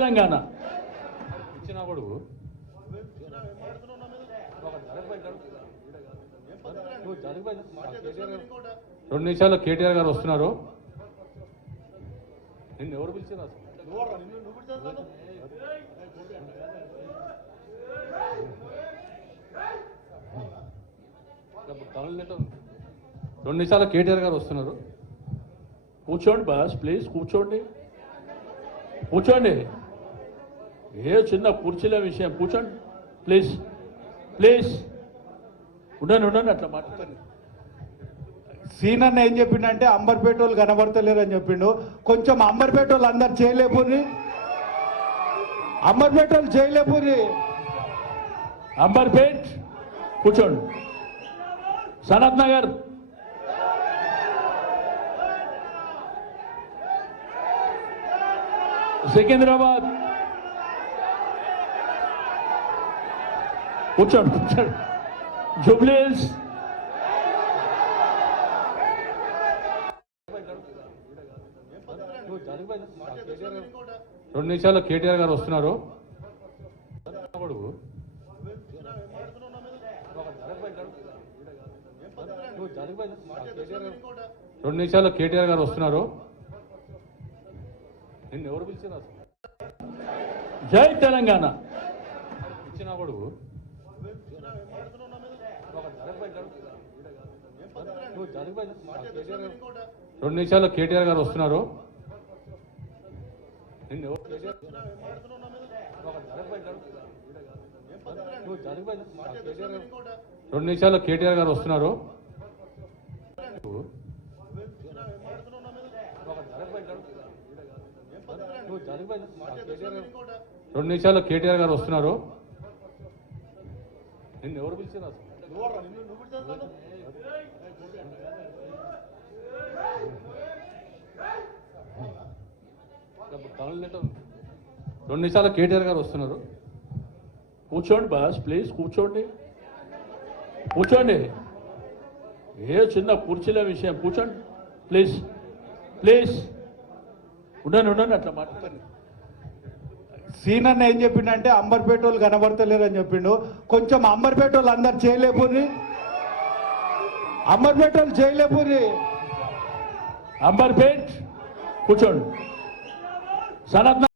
తెలంగాణ ఇచ్చిన కొడుకు 2 నిమిషాలు కేటీఆర్ గారు వస్తున్నారు. నిన్ను ఎవరు పిలిచారు అసలు? 2 నిమిషాలు కేటీఆర్ గారు వస్తున్నారు. కూర్చోండి బాస్, ప్లీజ్ కూర్చోండి, కూర్చోండి. ఏ చిన్న కుర్చీల విషయం, కూర్చోండి ప్లీజ్, ప్లీజ్. ఉండండి అట్లా మాట్లాడండి. సీన్ అన్న ఏం చెప్పిండంటే అంబర్పేట వాళ్ళు కనబడతలేరు అని చెప్పిండు. కొంచెం అంబర్పేట వాళ్ళు అందరు చేయలేపుని, అంబర్పేట వాళ్ళు చేయలేపుని. అంబర్పేట్ కూర్చోండి. సనత్ నగర్, సికింద్రాబాద్ కూర్చోండి. జూబ్లీ హిల్స్, 2 నిమిషాలు కేటీఆర్ గారు వస్తున్నారు. కొడుకు 2 నిమిషాలు కేటీఆర్ గారు వస్తున్నారు. నిన్ను ఎవరు పిలిచారు అసలు? జై తెలంగాణ. ఇచ్చిన కొడుకు 2 నిమిషాలు కేటీఆర్ గారు వస్తున్నారు. నిన్ను ఎవరు 2 నిమిషాలు కేటీఆర్ గారు వస్తున్నారు. 2 నిమిషాలు కేటీఆర్ గారు వస్తున్నారు. నిన్ను ఎవరు పిలిచారు అసలు? రెండు నిమిషాలు కేటీఆర్ గారు వస్తున్నారు. కూర్చోండి బాస్, ప్లీజ్ కూర్చోండి, కూర్చోండి. ఏ చిన్న కుర్చీల విషయం, కూర్చోండి ప్లీజ్, ప్లీజ్. ఉండండి అట్లా మాట్లాడండి. సీన్ అన్న ఏం చెప్పిండంటే అంబర్పేట వాళ్ళు కనబడతలేరు అని చెప్పిండు. కొంచెం అంబర్పేట వాళ్ళు అందరు చేయలేపుని, అంబర్పేట వాళ్ళు చేయలేపుని. అంబర్పేట్ కూర్చోండి. సనత్